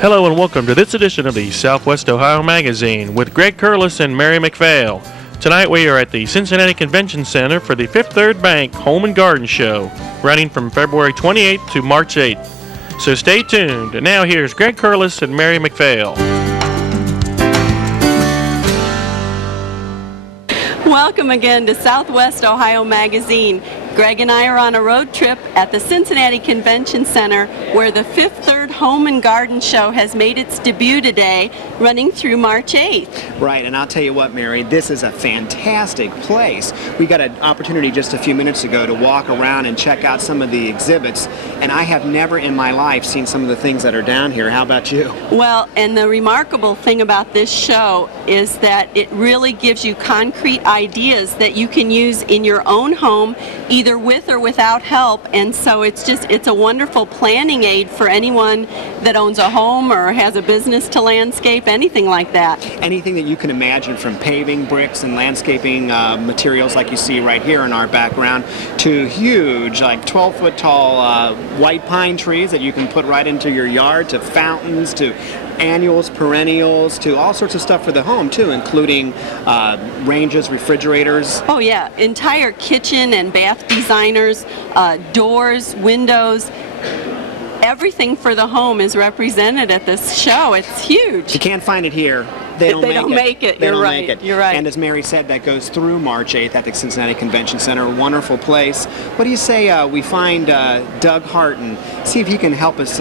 Hello and welcome to this edition of the Southwest Ohio Magazine with Gregg, Curless, and Mary McPhail. Tonight we are at the Cincinnati Convention Center for the Fifth Third Bank Home and Garden Show, running from February 28th to March 8th. So stay tuned. And now here's Gregg, Curless, and Mary McPhail. Welcome again to Southwest Ohio Magazine. Gregg and I are on a road trip at the Cincinnati Convention Center where the Fifth Third Home and Garden Show has made its debut today, running through March 8th. Right, and I'll tell you what, Mary, this is a fantastic place. We got an opportunity just a few minutes ago to walk around and check out some of the exhibits, and I have never in my life seen some of the things that are down here. How about you? Well, and the remarkable thing about this show is that it really gives you concrete ideas that you can use in your own home, either with or without help, and so it's a wonderful planning aid for anyone that owns a home or has a business to landscape, anything like that. Anything that you can imagine, from paving, bricks, and landscaping materials like you see right here in our background, to huge, like 12-foot tall white pine trees that you can put right into your yard, to fountains, to annuals, perennials, to all sorts of stuff for the home too, including ranges, refrigerators. Oh yeah, entire kitchen and bath designers, doors, windows, everything for the home is represented at this show. It's huge. You can't find it here. They don't make it. You're right. You're right. And as Mary said, that goes through March 8th at the Cincinnati Convention Center. A wonderful place. What do you say we find Doug Hart and see if he can help us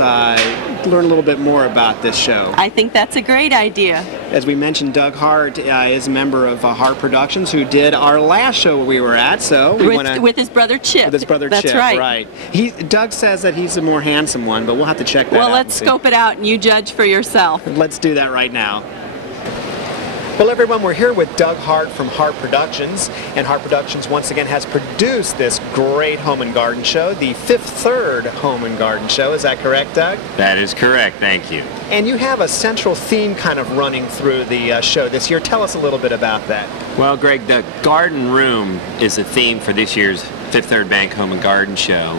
learn a little bit more about this show? I think that's a great idea. As we mentioned, Doug Hart is a member of Hart Productions, who did our last show we were at. So with his brother Chip. With his brother Chip. That's right. Doug says that he's the more handsome one, but we'll have to check that out. Well, let's scope it out and you judge for yourself. Let's do that right now. Well, everyone, we're here with Doug Hart from Hart Productions, and Hart Productions once again has produced this great home and garden show, the Fifth Third Home and Garden Show. Is that correct, Doug? That is correct, thank you. And you have a central theme kind of running through the show this year. Tell us a little bit about that. Well, Greg, the garden room is the theme for this year's Fifth Third Bank Home and Garden Show.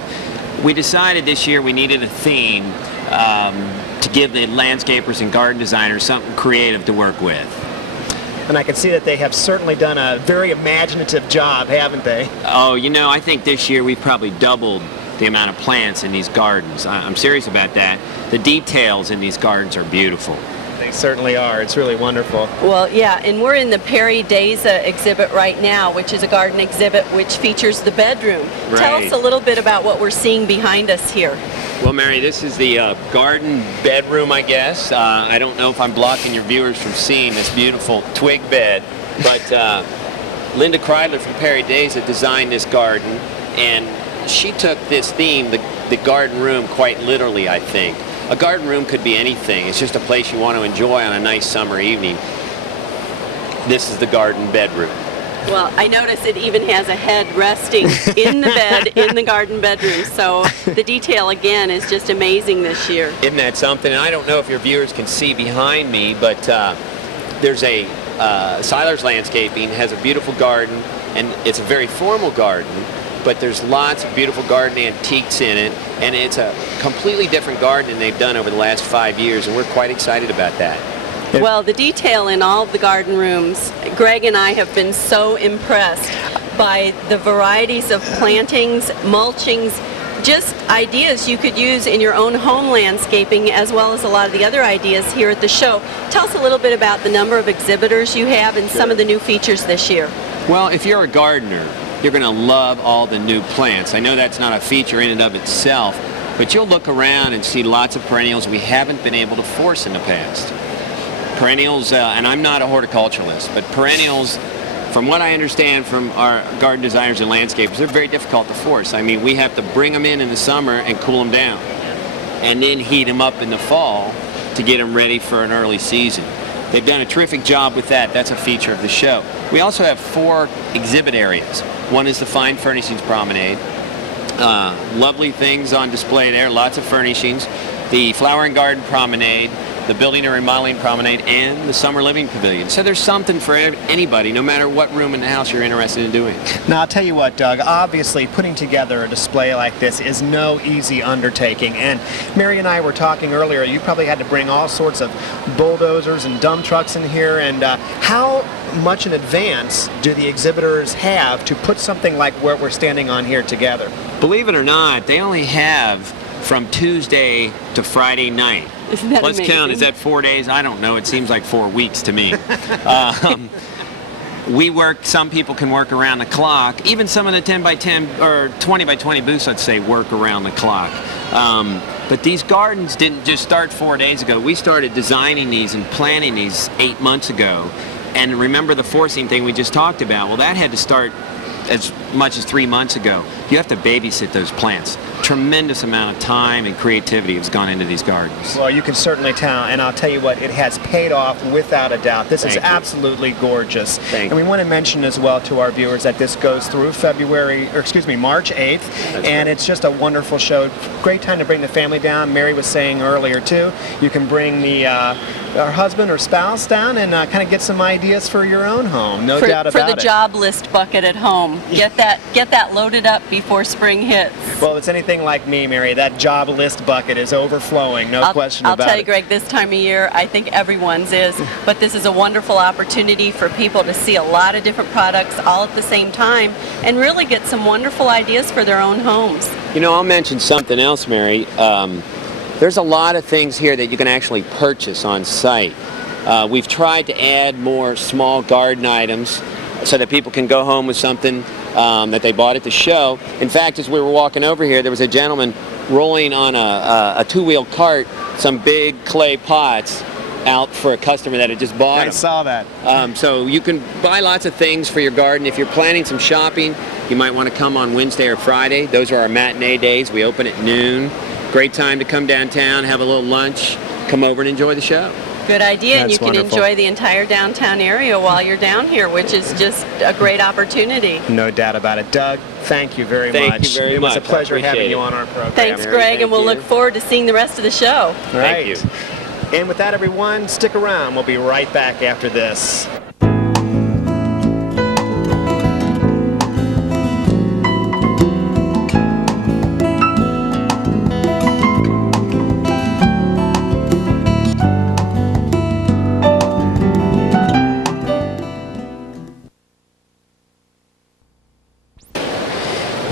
We decided this year we needed a theme to give the landscapers and garden designers something creative to work with. And I can see that they have certainly done a very imaginative job, haven't they? Oh, you know, I think this year we've probably doubled the amount of plants in these gardens. I'm serious about that. The details in these gardens are beautiful. They certainly are. It's really wonderful. Well, yeah, and we're in the Perry Daza exhibit right now, which is a garden exhibit which features the bedroom. Right. Tell us a little bit about what we're seeing behind us here. Well, Mary, this is the garden bedroom, I guess. I don't know if I'm blocking your viewers from seeing this beautiful twig bed, but Linda Kreidler from Perry Daza designed this garden, and she took this theme, the garden room, quite literally, I think. A garden room could be anything. It's just a place you want to enjoy on a nice summer evening. This is the garden bedroom. Well, I notice it even has a head resting in the bed in the garden bedroom, so the detail again is just amazing this year. Isn't that something? And I don't know if your viewers can see behind me, but there's a Seiler's Landscaping has a beautiful garden, and it's a very formal garden, but there's lots of beautiful garden antiques in it, and it's a completely different garden than they've done over the last 5 years, and we're quite excited about that. Well, the detail in all of the garden rooms, Gregg and I have been so impressed by the varieties of plantings, mulchings, just ideas you could use in your own home landscaping, as well as a lot of the other ideas here at the show. Tell us a little bit about the number of exhibitors you have and some of the new features this year. Well, if you're a gardener, you're going to love all the new plants. I know that's not a feature in and of itself, but you'll look around and see lots of perennials we haven't been able to force in the past. Perennials, and I'm not a horticulturalist, but perennials, from what I understand from our garden designers and landscapers, they're very difficult to force. I mean, we have to bring them in the summer and cool them down, and then heat them up in the fall to get them ready for an early season. They've done a terrific job with that. That's a feature of the show. We also have 4 exhibit areas. One is the Fine Furnishings Promenade. Lovely things on display there, lots of furnishings. The Flower and Garden Promenade, the Building and Remodeling Promenade, and the Summer Living Pavilion. So there's something for anybody, no matter what room in the house you're interested in doing. Now, I'll tell you what, Doug, obviously putting together a display like this is no easy undertaking. And Mary and I were talking earlier, you probably had to bring all sorts of bulldozers and dump trucks in here. And how much in advance do the exhibitors have to put something like what we're standing on here together? Believe it or not, they only have from Tuesday to Friday night. Isn't that Let's amazing? count, is that 4 days? I don't know, it seems like 4 weeks to me. We work, some people can work around the clock. Even some of the 10 by 10 or 20 by 20 booths, let's say, work around the clock. But these gardens didn't just start 4 days ago. We started designing these and planning these 8 months ago. And remember the forcing thing we just talked about? Well, that had to start as much as 3 months ago. You have to babysit those plants. Tremendous amount of time and creativity has gone into these gardens. Well, you can certainly tell, and I'll tell you what, it has paid off without a doubt. This is Thank you. absolutely gorgeous. Thank and we you. want to mention as well to our viewers that this goes through March 8th, and it's just a wonderful show. Great time to bring the family down. Mary was saying earlier too, you can bring our husband or spouse down and kind of get some ideas for your own home. No doubt about it. For the job list bucket at home. Get that loaded up before spring hits. Well, if it's anything like me, Mary, that job list bucket is overflowing, no question about it. I'll tell you, Greg, this time of year, I think everyone's is, but this is a wonderful opportunity for people to see a lot of different products all at the same time and really get some wonderful ideas for their own homes. You know, I'll mention something else, Mary. There's a lot of things here that you can actually purchase on site. We've tried to add more small garden items so that people can go home with something that they bought at the show. In fact, as we were walking over here, there was a gentleman rolling on a two-wheel cart some big clay pots out for a customer that had just bought them. I saw that. So you can buy lots of things for your garden. If you're planning some shopping, you might want to come on Wednesday or Friday. Those are our matinee days. We open at noon. Great time to come downtown, have a little lunch, come over and enjoy the show. Good idea, and That's you can wonderful. enjoy the entire downtown area while you're down here, which is just a great opportunity. No doubt about it. Doug, thank you very Thank much. you very It was a much. I pleasure having appreciate you it. on our program. Thanks, Mary, Greg, and we'll thank look you. forward to seeing the rest of the show. Thank you. And with that, everyone, stick around. We'll be right back after this.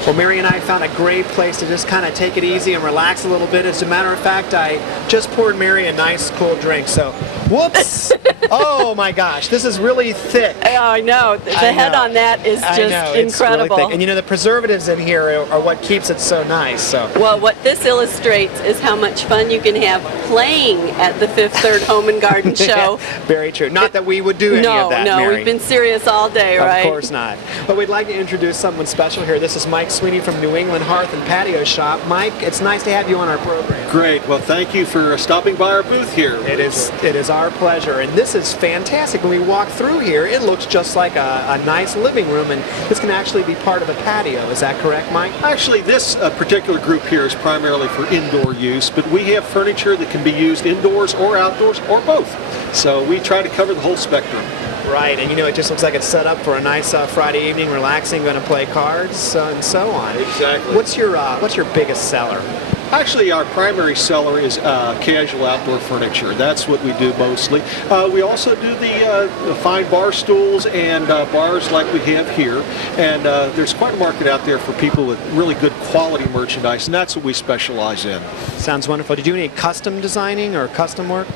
Well, Mary and I found a great place to just kind of take it easy and relax a little bit. As a matter of fact, I just poured Mary a nice cool drink. So, whoops! Oh my gosh, this is really thick. Oh, I know. The head on that is I just know, it's really incredible. thick. And you know, the preservatives in here are what keeps it so nice. So. Well, what this illustrates is how much fun you can have playing at the Fifth Third Home and Garden Show. Very true. Not that we would do any of that, No, Mary. we've been serious all day, right? Of course not. But we'd like to introduce someone special here. This is Mike Sweeney from New England Hearth and Patio Shop. Mike, it's nice to have you on our program. Great. Well, thank you for stopping by our booth here. It is our pleasure, and this is fantastic. When we walk through here, it looks just like a nice living room, and this can actually be part of a patio. Is that correct, Mike? Actually, this particular group here is primarily for indoor use, but we have furniture that can be used indoors or outdoors or both. So we try to cover the whole spectrum. Right, and you know, it just looks like it's set up for a nice Friday evening, relaxing, going to play cards, and so on. Exactly. What's your biggest seller? Actually, our primary seller is casual outdoor furniture. That's what we do mostly. We also do the fine bar stools and bars like we have here. And there's quite a market out there for people with really good quality merchandise, and that's what we specialize in. Sounds wonderful. Do you do any custom designing or custom work?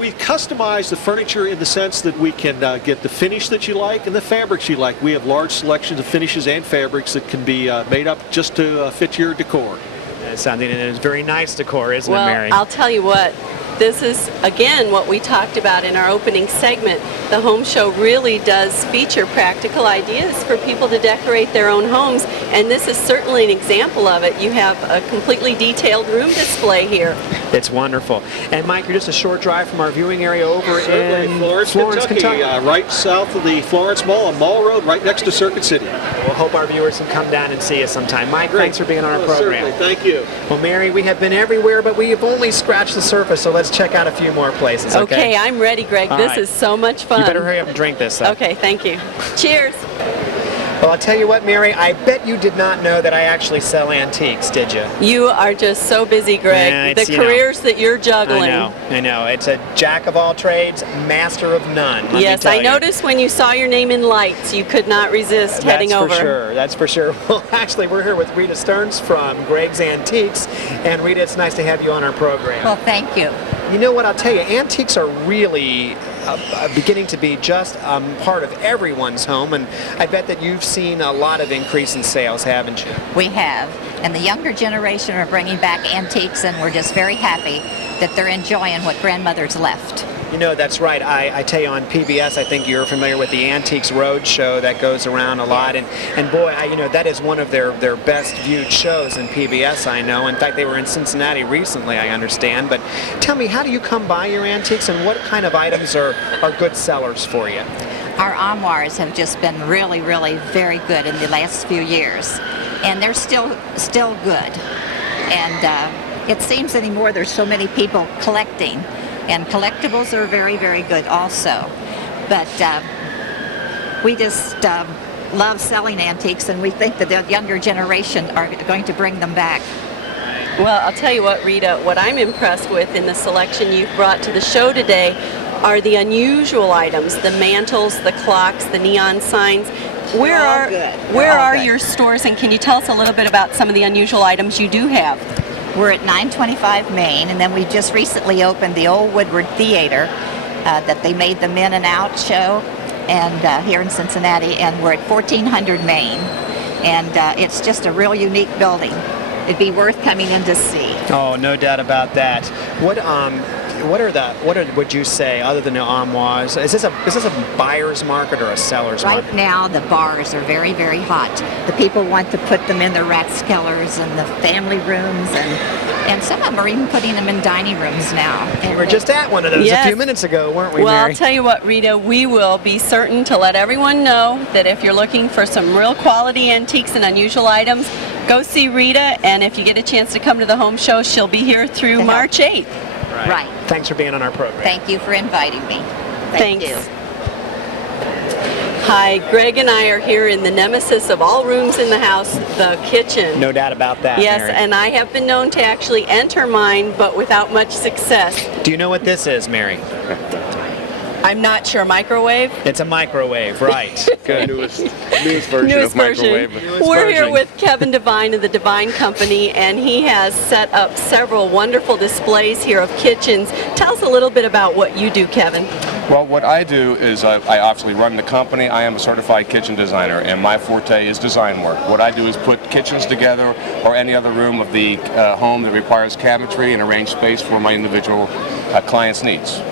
We customize the furniture in the sense that we can get the finish that you like and the fabrics you like. We have large selections of finishes and fabrics that can be made up just to fit your decor. It's something, and it's very nice decor, isn't Well, it, Mary? I'll tell you what, this is, again, what we talked about in our opening segment. The home show really does feature practical ideas for people to decorate their own homes, and this is certainly an example of it. You have a completely detailed room display here. It's wonderful. And Mike, you're just a short drive from our viewing area over Certainly, in Florence, Kentucky. Right south of the Florence Mall on Mall Road, right next to Circuit City. We'll hope our viewers can come down and see us sometime. Mike, Great. thanks for being on our program. Certainly, thank you. Well, Mary, we have been everywhere, but we have only scratched the surface, so let's check out a few more places, okay? Okay, I'm ready, Greg. All This right. is so much fun. You better hurry up and drink this, though. Okay, thank you. Cheers. Well, I'll tell you what, Mary, I bet you did not know that I actually sell antiques, did you? You are just so busy, Greg. Yeah, the it's, you know, careers that you're juggling. I know. It's a jack of all trades, master of none. let me Yes, tell I you. noticed when you saw your name in lights, you could not resist heading over. That's for sure. Well, actually, we're here with Rita Stearns from Gregg's Antiques. And Rita, it's nice to have you on our program. Well, thank you. You know what, I'll tell you, antiques are really beginning to be just part of everyone's home, and I bet that you've seen a lot of increase in sales, haven't you? We have. And the younger generation are bringing back antiques, and we're just very happy that they're enjoying what grandmothers left. You know, that's right. I tell you, on PBS, I think you're familiar with the Antiques Roadshow that goes around a lot. And boy, you know, that is one of their best viewed shows in PBS, I know. In fact, they were in Cincinnati recently, I understand. But tell me, how do you come by your antiques, and what kind of items are good sellers for you? Our armoires have just been really, really very good in the last few years. And they're still good. And it seems anymore there's so many people collecting. And collectibles are very, very good also. But we just love selling antiques, and we think that the younger generation are going to bring them back. Well, I'll tell you what, Rita, what I'm impressed with in the selection you've brought to the show today are the unusual items, the mantles, the clocks, the neon signs. Where are your stores, and can you tell us a little bit about some of the unusual items you do have? We're at 925 Main, and then we just recently opened the old Woodward Theater that they made the Men and Out show, and here in Cincinnati, and we're at 1400 Main, and it's just a real unique building. It'd be worth coming in to see. Oh, no doubt about that. What would you say, other than the armoires? Is this a buyer's market or a seller's market? Right now, the bars are very, very hot. The people want to put them in the Rathskellers and the family rooms, and some of them are even putting them in dining rooms now. We were just at one of those a few minutes ago, weren't we, Well, Mary? I'll tell you what, Rita, we will be certain to let everyone know that if you're looking for some real quality antiques and unusual items, go see Rita, and if you get a chance to come to the home show, she'll be here through March 8th. Right. Thanks for being on our program. Thank you for inviting me. Thanks. You. Hi, Greg and I are here in the nemesis of all rooms in the house, the kitchen. No doubt about that, Yes, Mary. and I have been known to actually enter mine, but without much success. Do you know what this is, Mary? I'm not sure. Microwave? It's a microwave, right. Good. Newest version of microwave. We're here with Kevin Devine of the Devine Company, and he has set up several wonderful displays here of kitchens. Tell us a little bit about what you do, Kevin. Well, what I do is I obviously run the company. I am a certified kitchen designer, and my forte is design work. What I do is put kitchens together, or any other room of the home that requires cabinetry, and arrange space for my individual clients' needs.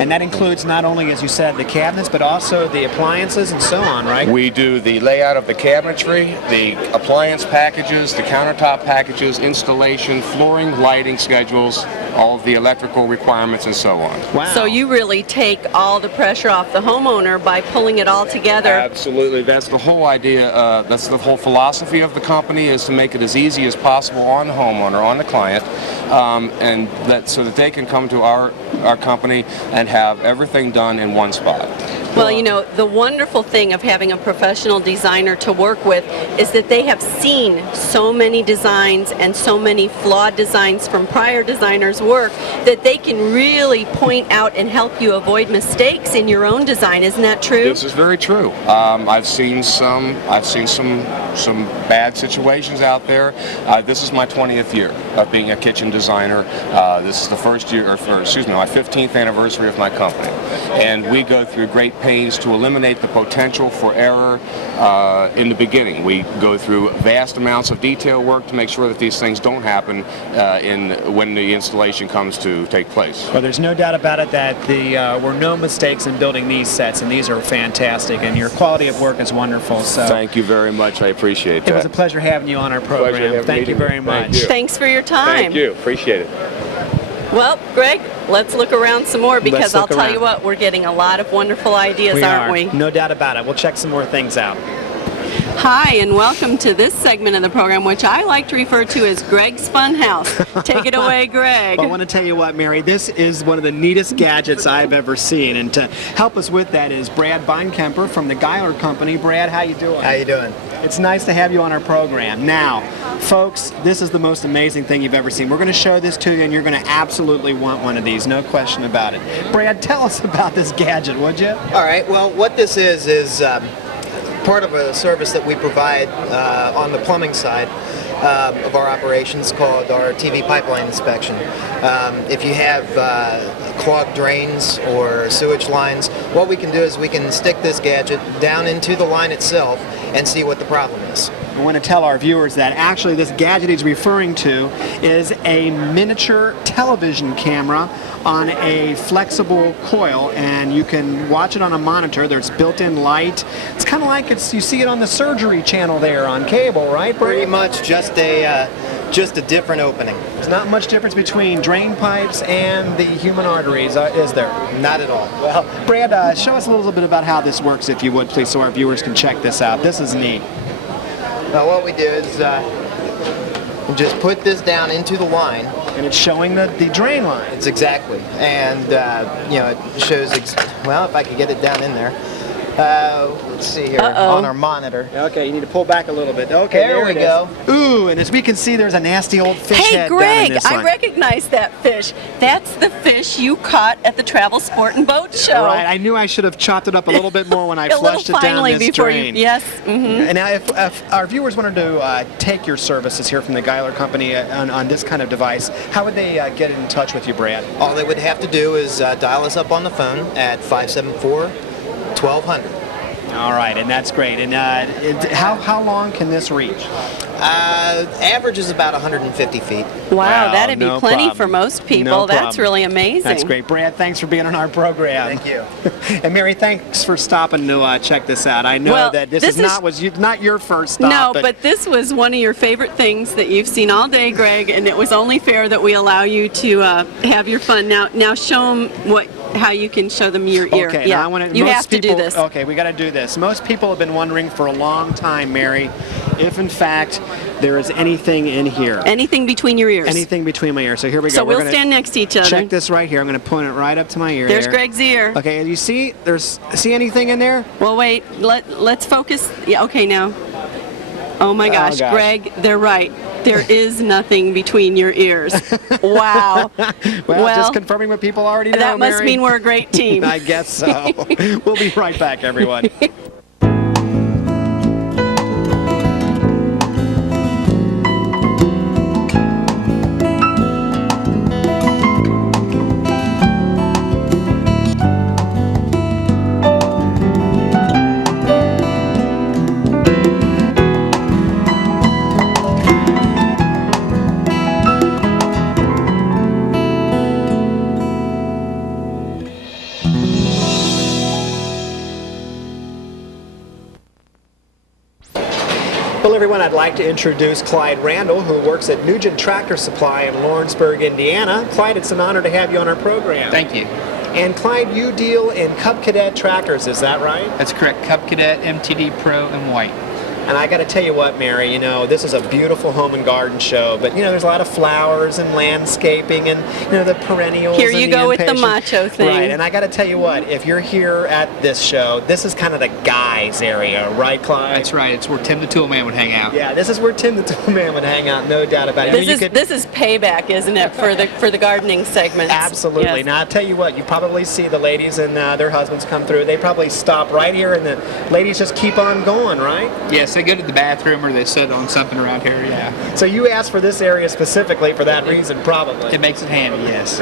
And that includes not only, as you said, the cabinets, but also the appliances and so on, right? We do the layout of the cabinetry, the appliance packages, the countertop packages, installation, flooring, lighting schedules, all of the electrical requirements, and so on. Wow. So you really take all the pressure off the homeowner by pulling it all together. Absolutely. That's the whole idea. That's the whole philosophy of the company, is to make it as easy as possible on the homeowner, on the client, and that so that they can come to our company and have everything done in one spot. Well, you know, the wonderful thing of having a professional designer to work with is that they have seen so many designs and so many flawed designs from prior designers' work that they can really point out and help you avoid mistakes in your own design. Isn't that true? This is very true. I've seen some bad situations out there. This is my 20th year of being a kitchen designer. This is the first year, my 15th anniversary of my company, and we go through great pains to eliminate the potential for error in the beginning. We go through vast amounts of detail work to make sure that these things don't happen when the installation comes to take place. Well, there's no doubt about it that there were no mistakes in building these sets, and these are fantastic, and your quality of work is wonderful. So thank you very much. I appreciate that. It was a pleasure having you on our program. Thank you very much. Thanks for your time. Thank you. Appreciate it. Well, Greg, let's look around some more because I'll look tell around. you what, we're getting a lot of wonderful ideas, aren't we? No doubt about it. We'll check some more things out. Hi, and welcome to this segment of the program, which I like to refer to as Gregg's Fun House. Take it away, Gregg. Well, I want to tell you what, Mary, this is one of the neatest gadgets I've ever seen, and to help us with that is Brad Beinkemper from the Geiler Company. Brad, how you doing? How you doing? It's nice to have you on our program. Now, folks, this is the most amazing thing you've ever seen. We're going to show this to you, and you're going to absolutely want one of these, no question about it. Brad, tell us about this gadget, would you? All right. Well, what this is part of a service that we provide on the plumbing side of our operations called our TV pipeline inspection. If you have clogged drains or sewage lines, what we can do is we can stick this gadget down into the line itself and see what the problem is. I want to tell our viewers that actually this gadget he's referring to is a miniature television camera on a flexible coil, and you can watch it on a monitor. There's built-in light. It's kind of like you see it on the surgery channel there on cable, right, Brad? Pretty much just a different opening. There's not much difference between drain pipes and the human arteries, is there? Not at all. Well, Brad, show us a little bit about how this works, if you would, please, so our viewers can check this out. This is neat. Now what we do is just put this down into the line. And it's showing the drain line. It's exactly. And, it shows, well, if I could get it down in there. Let's see here on our monitor. Okay, you need to pull back a little bit. Okay, there we it go. is. Ooh, and as we can see, there's a nasty old fish Hey, head down Gregg, in this I line. recognize that fish. That's the fish you caught at the Travel Sport and Boat Show. Right, I knew I should have chopped it up a little bit more when I a little flushed it down finely this before drain. Yes. Mm-hmm. And now, if our viewers wanted to take your services here from the Geiler Company on this kind of device, how would they get in touch with you, Brad? All they would have to do is dial us up on the phone at 574-1200. All right, and that's great. And how long can this reach? Average is about 150 feet. Wow, that'd be no plenty problem. for most people. No That's problem. really amazing. That's great. Brad, thanks for being on our program. Thank you. And Mary, thanks for stopping to check this out. I know Well, that this this is not your first stop. No, but this was one of your favorite things that you've seen all day, Gregg, and it was only fair that we allow you to have your fun. Now show them how you can show them your ear. Okay, yeah, now I want you most have to people, do this. Okay, we got to do this. Most people have been wondering for a long time, Mary, if in fact there is anything in here. Anything between your ears. Anything between my ears. So here we go. So We're we'll gonna stand next to each other. Check this right here. I'm going to point it right up to my ear. There's there. Gregg's ear. Okay, you see? See anything in there? Well, wait. Let's focus. Yeah. Okay, now. Oh my gosh, Gregg, they're right. There is nothing between your ears. Wow. well, just confirming what people already know, That must Mary. mean we're a great team. I guess so. We'll be right back, everyone. Well, everyone, I'd like to introduce Clyde Randall, who works at Nugent Tractor Supply in Lawrenceburg, Indiana. Clyde, it's an honor to have you on our program. Thank you. And Clyde, you deal in Cub Cadet tractors, is that right? That's correct. Cub Cadet, MTD Pro, and White. And I got to tell you what, Mary, this is a beautiful home and garden show, but there's a lot of flowers and landscaping and the perennials. Here and you the go with the impatiens. macho thing. Right, and I got to tell you what, if you're here at this show, this is kind of the guys area, right, Clyde? That's right. It's where Tim the Toolman would hang out. Yeah, this is where Tim the Toolman would hang out, no doubt about it. This is payback, isn't it, for the gardening segments? Absolutely. Yes. Now, I'll tell you what, you probably see the ladies and their husbands come through. They probably stop right here, and the ladies just keep on going, right? Yes, they go to the bathroom or they sit on something around here, yeah. So you asked for this area specifically for that reason, probably. It makes it handy, yes.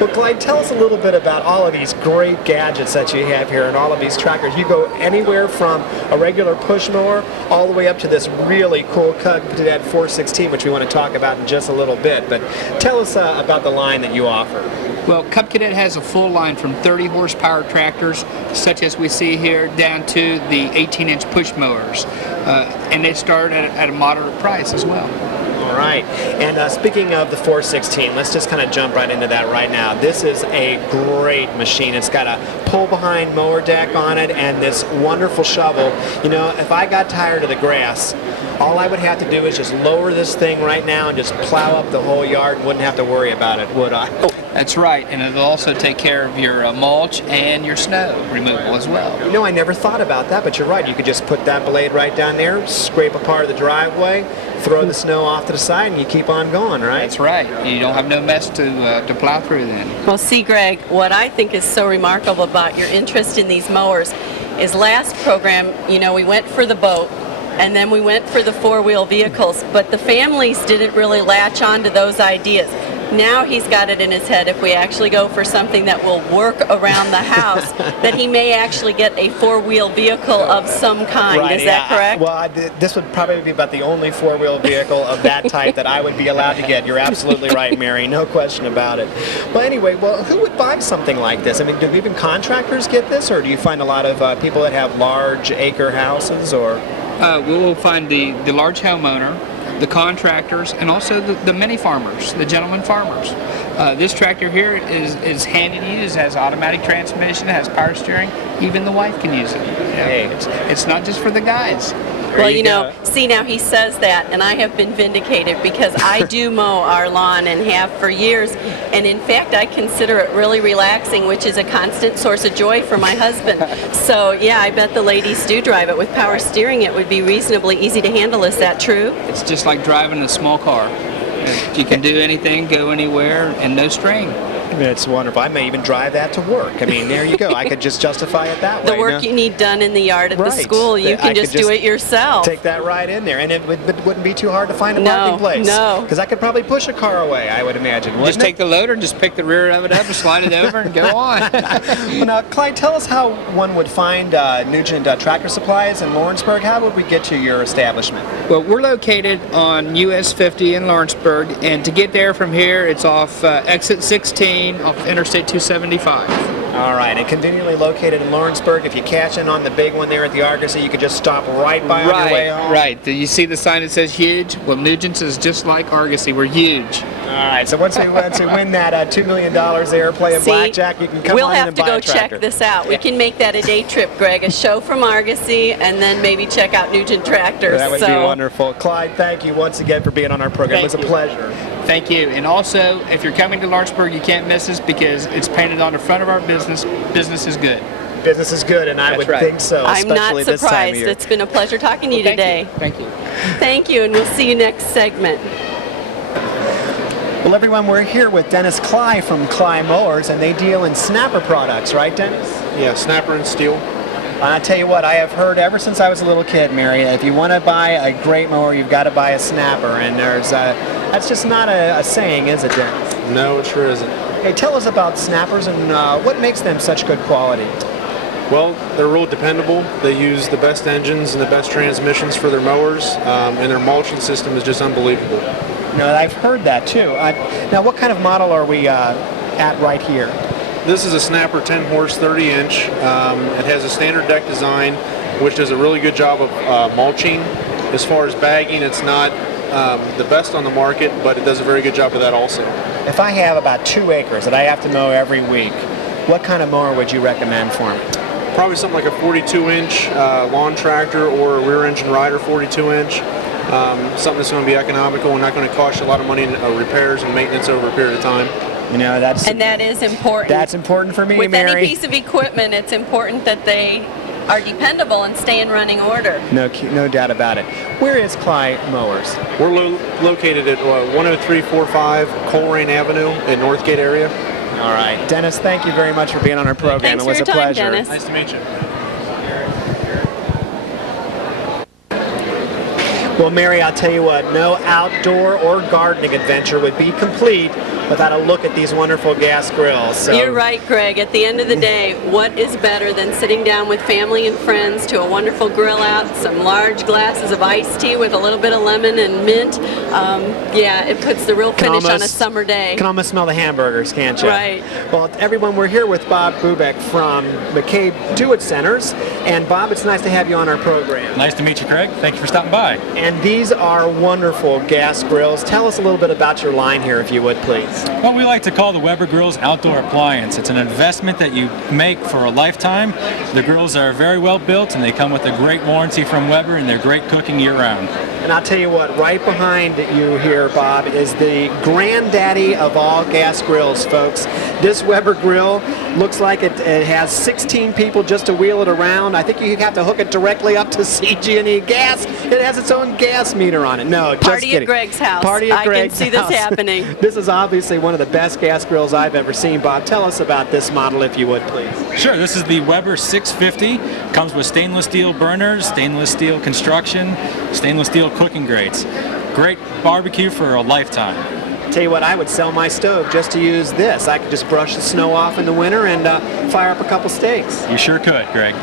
Well, Clyde, tell us a little bit about all of these great gadgets that you have here and all of these tractors. You go anywhere from a regular push mower all the way up to this really cool Cub Cadet 416, which we want to talk about in just a little bit. But tell us about the line that you offer. Well, Cub Cadet has a full line from 30 horsepower tractors, such as we see here, down to the 18-inch push mowers. And they start at a moderate price as well. All All right. And speaking of the 416, let's just kind of jump right into that right now. This is a great machine. It's got a pull-behind mower deck on it and this wonderful shovel. You know, if I got tired of the grass, all I would have to do is just lower this thing right now and just plow up the whole yard and wouldn't have to worry about it, would I? That's right, and it'll also take care of your mulch and your snow removal as well. You know, I never thought about that, but you're right. You could just put that blade right down there, scrape a part of the driveway, throw the snow off to the side, and you keep on going, right? That's right. You don't have no mess to plow through then. Well, see, Greg, what I think is so remarkable about your interest in these mowers is last program, you know, we went for the boat, and then we went for the four-wheel vehicles, but the families didn't really latch on to those ideas. Now he's got it in his head, if we actually go for something that will work around the house, that he may actually get a four-wheel vehicle of some kind. Right, is that correct? Well, this would probably be about the only four-wheel vehicle of that type that I would be allowed to get. You're absolutely right, Mary. No question about it. Well, anyway, well, who would buy something like this? I mean, do even contractors get this, or do you find a lot of people that have large acre houses, or? We will find the large homeowner, the contractors, and also the mini farmers, the gentleman farmers. This tractor here is handy to use, has automatic transmission, has power steering. Even the wife can use it. You know, Hey. it's not just for the guys. Well, you know, see, now he says that, and I have been vindicated because I do mow our lawn and have for years, and in fact, I consider it really relaxing, which is a constant source of joy for my husband. So, yeah, I bet the ladies do drive it. With power steering, it would be reasonably easy to handle. Is that true? It's just like driving a small car. You can do anything, go anywhere, and no strain. It's wonderful. I may even drive that to work. I mean, there you go. I could just justify it that way. The work you need done in the yard at the Right. school, you I can could just do it yourself. Take that right in there, and it wouldn't be too hard to find a No, parking place. no. Because I could probably push a car away, I would imagine. Just wouldn't take the loader, just pick the rear of it up and slide it over and go on. Well, now, Clyde, tell us how one would find Nugent Tractor Supplies in Lawrenceburg. How would we get to your establishment? Well, we're located on US 50 in Lawrenceburg, and to get there from here, it's off exit 16 off Interstate 275. All right, and conveniently located in Lawrenceburg. If you catch in on the big one there at the Argosy, you could just stop right by on your way home. Right. Do you see the sign that says huge? Well, Nugent's is just like Argosy. We're huge. All right, so once we win that $2 million there, playing See, blackjack, you can come we'll on in have and to buy go a tractor. check this out. We can make that a day trip, Greg. A show from Argosy, and then maybe check out Nugent Tractors. That would be wonderful. Clyde, thank you once again for being on our program. It was a pleasure. Thank you. And also, if you're coming to Lawrenceburg, you can't miss us because it's painted on the front of our business. Business is good. Business is good, and I That's would right. think so, I'm not especially this time of surprised. year. It's been a pleasure talking to you today. Thank you. Thank you, and we'll see you next segment. Well, everyone, we're here with Dennis Cly from Cly Mowers, and they deal in snapper products, right, Dennis? Yeah, snapper and steel. I tell you what, I have heard ever since I was a little kid, Mary, if you want to buy a great mower, you've got to buy a snapper, and that's just not a saying, is it, Dennis? No, it sure isn't. Hey, tell us about snappers and what makes them such good quality. Well, they're real dependable. They use the best engines and the best transmissions for their mowers, and their mulching system is just unbelievable. You know, I've heard that too. Now, what kind of model are we at right here? This is a snapper 10 horse 30 inch. It has a standard deck design, which does a really good job of mulching. As far as bagging, it's not the best on the market, but it does a very good job of that also. If I have about 2 acres that I have to mow every week, what kind of mower would you recommend for me? Probably something like a 42 inch lawn tractor or a rear engine rider 42 inch. Something that's going to be economical and not going to cost you a lot of money in repairs and maintenance over a period of time. You know, that is important. That's important for me, With Mary. any piece of equipment, it's important that they are dependable and stay in running order. No doubt about it. Where is Cly Mowers? We're located at 10345 Coleraine Avenue in Northgate area. All right. Dennis, thank you very much for being on our program. Thanks It was for your a time, pleasure. Dennis. Nice to meet you. Well, Mary, I'll tell you what, no outdoor or gardening adventure would be complete without a look at these wonderful gas grills. So. You're right, Greg. At the end of the day, what is better than sitting down with family and friends to a wonderful grill out, some large glasses of iced tea with a little bit of lemon and mint? Yeah, it puts the real finish on a summer day. You can almost smell the hamburgers, can't you? Right. Well, everyone, we're here with Bob Bubeck from McPhail Do-It Centers. And Bob, it's nice to have you on our program. Nice to meet you, Craig. Thank you for stopping by. And these are wonderful gas grills. Tell us a little bit about your line here, if you would, please. What we like to call the Weber Grills outdoor appliance. It's an investment that you make for a lifetime. The grills are very well built and they come with a great warranty from Weber, and they're great cooking year-round. And I'll tell you what, right behind you here, Bob, is the granddaddy of all gas grills, folks. This Weber grill looks like it has 16 people just to wheel it around. I think you have to hook it directly up to CG&E gas. It has its own gas meter on it. No, just Party kidding. at Greg's house. Party at Greg's I can see house. this happening. This is obviously one of the best gas grills I've ever seen. Bob, tell us about this model, if you would, please. Sure, this is the Weber 650. Comes with stainless steel burners, stainless steel construction, stainless steel cooking grates. Great barbecue for a lifetime. Tell you what, I would sell my stove just to use this. I could just brush the snow off in the winter and fire up a couple steaks. You sure could, Greg.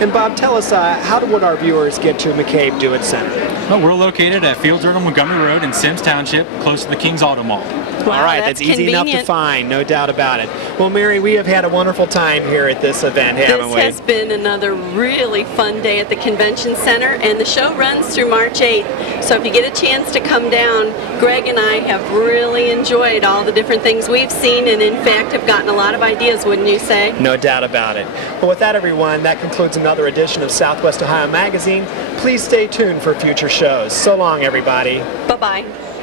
And Bob, tell us, how would our viewers get to McPhail Do-It Center? Well, we're located at Field Journal Montgomery Road in Sims Township, close to the King's Auto Mall. Wow, all right, that's easy enough to find, no doubt about it. Well, Mary, we have had a wonderful time here at this event, haven't we? This has been another really fun day at the Convention Center, and the show runs through March 8th. So if you get a chance to come down, Greg and I have really enjoyed all the different things we've seen, and in fact have gotten a lot of ideas, wouldn't you say? No doubt about it. Well, with that, everyone, that concludes another edition of Southwest Ohio Magazine. Please stay tuned for future shows. So long, everybody. Bye-bye.